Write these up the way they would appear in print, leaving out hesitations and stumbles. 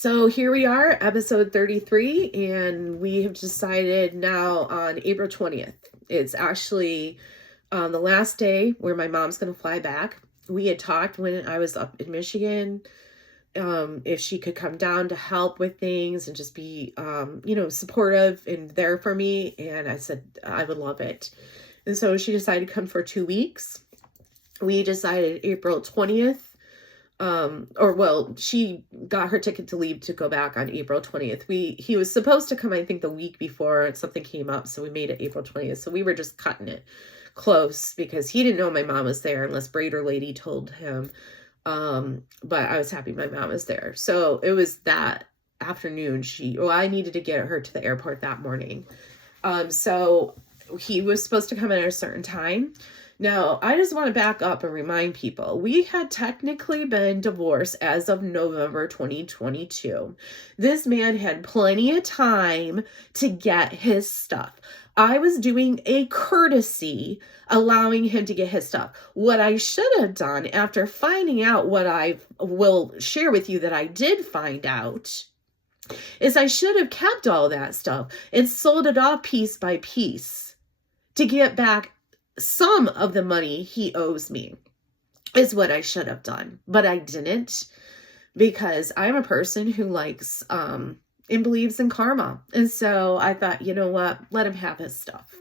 So here we are, episode 33, and we have decided now on April 20th. It's actually the last day where my mom's going to fly back. We had talked when I was up in Michigan if she could come down to help with things and just be, supportive and there for me. And I said I would love it. And so she decided to come for 2 weeks. We decided April 20th. She got her ticket to leave to go back on April 20th. He was supposed to come, I think, the week before, and something came up, so we made it April 20th. So we were just cutting it close because he didn't know my mom was there unless Braider Lady told him. But I was happy my mom was there. So it was that afternoon. I needed to get her to the airport that morning. So he was supposed to come in at a certain time. Now, I just want to back up and remind people, we had technically been divorced as of November 2022. This man had plenty of time to get his stuff. I was doing a courtesy, allowing him to get his stuff. What I should have done after finding out what I will share with you that I did find out is I should have kept all that stuff and sold it off piece by piece to get back some of the money he owes me is what I should have done, but I didn't because I'm a person who likes and believes in karma. And so I thought, you know what, let him have his stuff.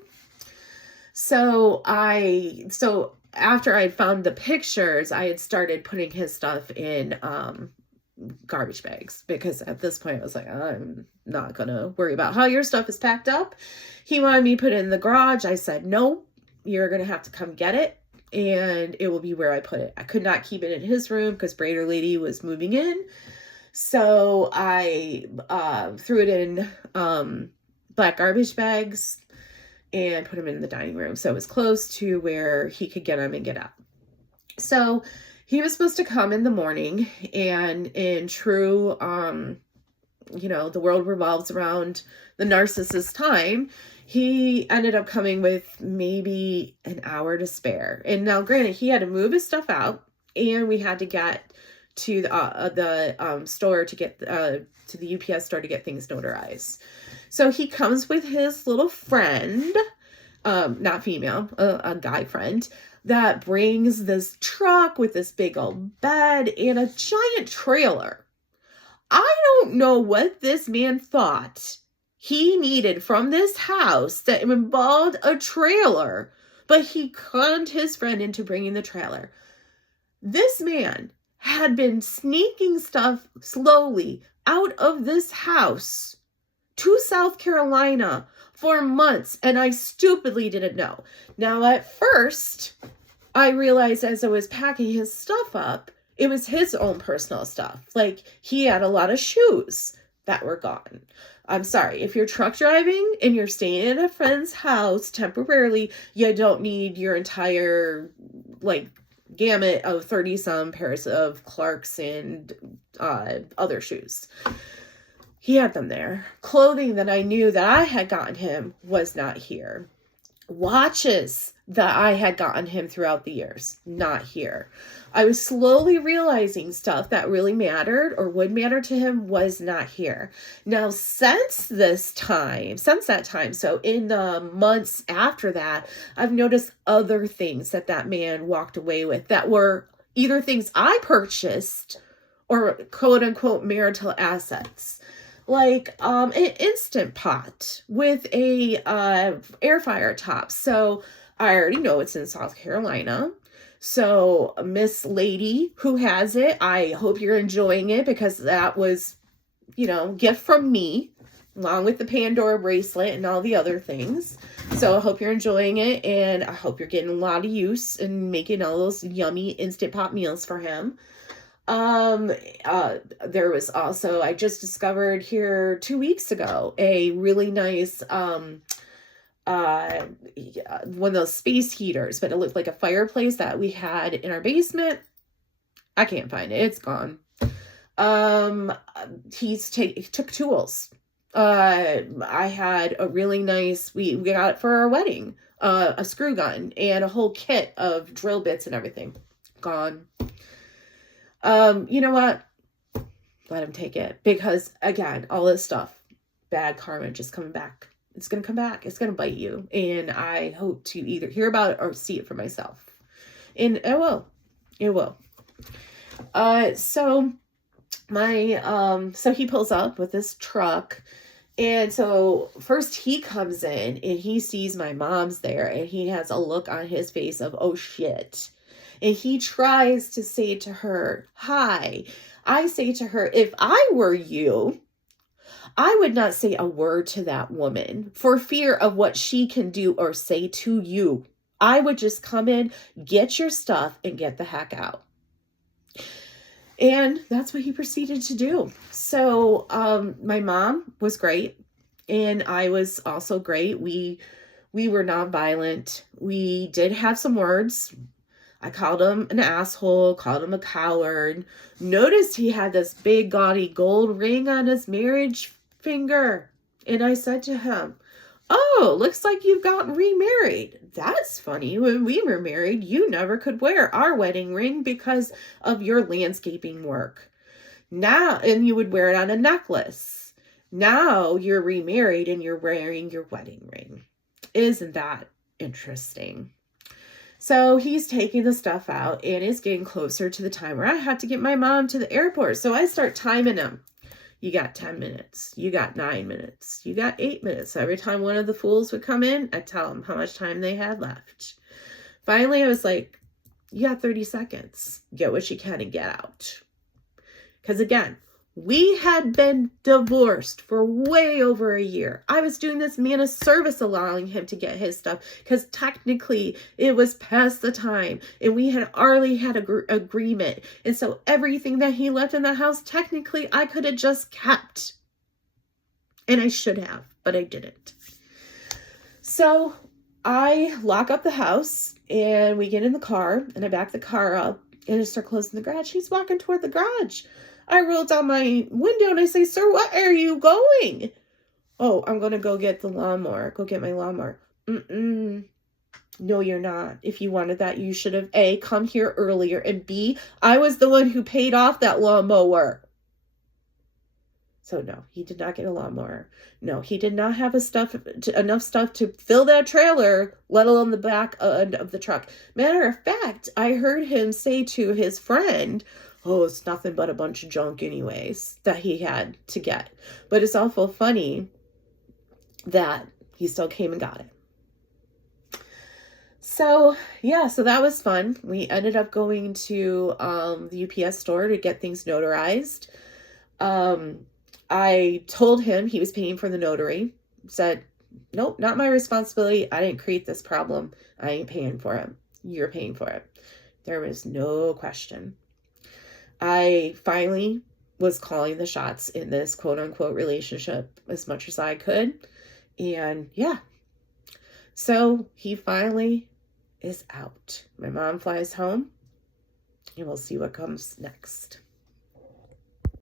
So after I found the pictures, I had started putting his stuff in garbage bags because at this point I was like, I'm not gonna worry about how your stuff is packed up. He wanted me to put it in the garage. I said, no, you're going to have to come get it, and it will be where I put it. I could not keep it in his room because Braider Lady was moving in. So I threw it in black garbage bags and put them in the dining room. So it was close to where he could get them and get out. So he was supposed to come in the morning, and in true, the world revolves around the narcissist time, he ended up coming with maybe an hour to spare. And now, granted, he had to move his stuff out, and we had to get to the store to get to the UPS store to get things notarized. So he comes with his little friend, not female, a guy friend, that brings this truck with this big old bed and a giant trailer. I don't know what this man thought he needed from this house that involved a trailer, but he conned his friend into bringing the trailer. This man had been sneaking stuff slowly out of this house to South Carolina for months, and I stupidly didn't know. Now, at first, I realized as I was packing his stuff up, it was his own personal stuff. Like, he had a lot of shoes that were gone. I'm sorry, if you're truck driving and you're staying in a friend's house temporarily, you don't need your entire, gamut of 30-some pairs of Clarks and other shoes. He had them there. Clothing that I knew that I had gotten him was not here. Watches that I had gotten him throughout the years, not here. I was slowly realizing stuff that really mattered or would matter to him was not here. Now, since that time, so in the months after that, I've noticed other things that man walked away with that were either things I purchased or quote unquote marital assets. Like an Instant Pot with a air fryer top. So I already know it's in South Carolina. So Miss Lady who has it, I hope you're enjoying it because that was, gift from me along with the Pandora bracelet and all the other things. So I hope you're enjoying it, and I hope you're getting a lot of use and making all those yummy Instant Pot meals for him. There was also, I just discovered here 2 weeks ago, a really nice, one of those space heaters, but it looked like a fireplace that we had in our basement. I can't find it. It's gone. He took tools. I had a really nice, we got it for our wedding, a screw gun and a whole kit of drill bits and everything. Gone. You know what? let him take it. Because again, all this stuff, bad karma just coming back. It's going to come back. It's going to bite you. And I hope to either hear about it or see it for myself. And it will. It will. So he pulls up with this truck. And so first he comes in and he sees my mom's there and he has a look on his face of, oh shit. And he tries to say to her, hi. I say to her, if I were you, I would not say a word to that woman for fear of what she can do or say to you. I would just come in, get your stuff, and get the heck out. And that's what he proceeded to do. So my mom was great, and I was also great. We were nonviolent. We did have some words. I called him an asshole, called him a coward. Noticed he had this big gaudy gold ring on his marriage finger. And I said to him, oh, looks like you've gotten remarried. That's funny. When we were married, you never could wear our wedding ring because of your landscaping work. Now, and you would wear it on a necklace. Now you're remarried and you're wearing your wedding ring. Isn't that interesting? So he's taking the stuff out and it's getting closer to the time where I have to get my mom to the airport. So I start timing him. You got 10 minutes. You got 9 minutes. You got 8 minutes. Every time one of the fools would come in, I'd tell them how much time they had left. Finally, I was like, you got 30 seconds. Get what you can and get out. Because again, we had been divorced for way over a year. I was doing this man a service allowing him to get his stuff because technically it was past the time and we had already had an agreement. And so everything that he left in the house, technically I could have just kept. And I should have, but I didn't. So I lock up the house and we get in the car and I back the car up and I start closing the garage. He's walking toward the garage. I roll down my window and I say, sir, what are you going? Oh, I'm going to go get the lawnmower. Go get my lawnmower. No, you're not. If you wanted that, you should have A, come here earlier, and B, I was the one who paid off that lawnmower. So no, he did not get a lawnmower. No, he did not have enough stuff to fill that trailer, let alone the back end of the truck. Matter of fact, I heard him say to his friend, oh, it's nothing but a bunch of junk anyways that he had to get. But it's awful funny that he still came and got it. So, yeah, so that was fun. We ended up going to the UPS store to get things notarized. I told him he was paying for the notary. Said, nope, not my responsibility. I didn't create this problem. I ain't paying for it. You're paying for it. There was no question. I finally was calling the shots in this quote unquote relationship as much as I could. And yeah, so he finally is out. My mom flies home and we'll see what comes next.